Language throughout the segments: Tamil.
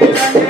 Gracias.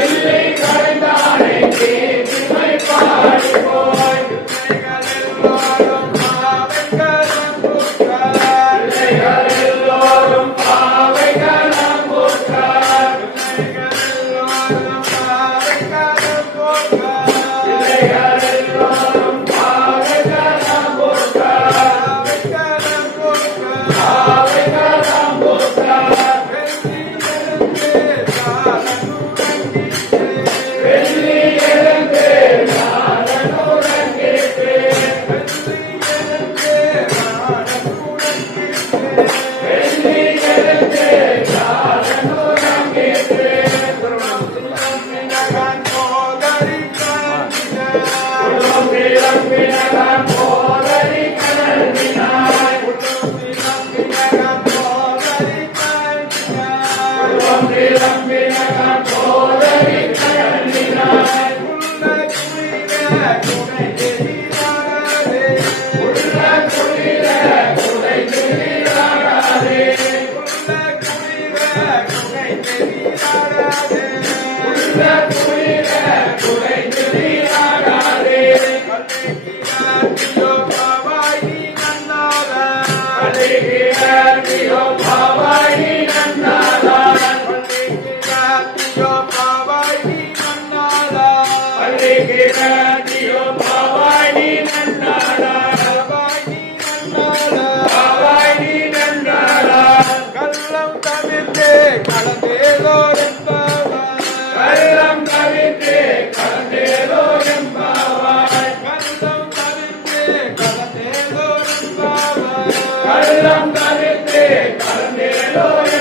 இல்லை கடைந்தானே Thank you. கருத்திரம் கருத்து கலந்திரலோய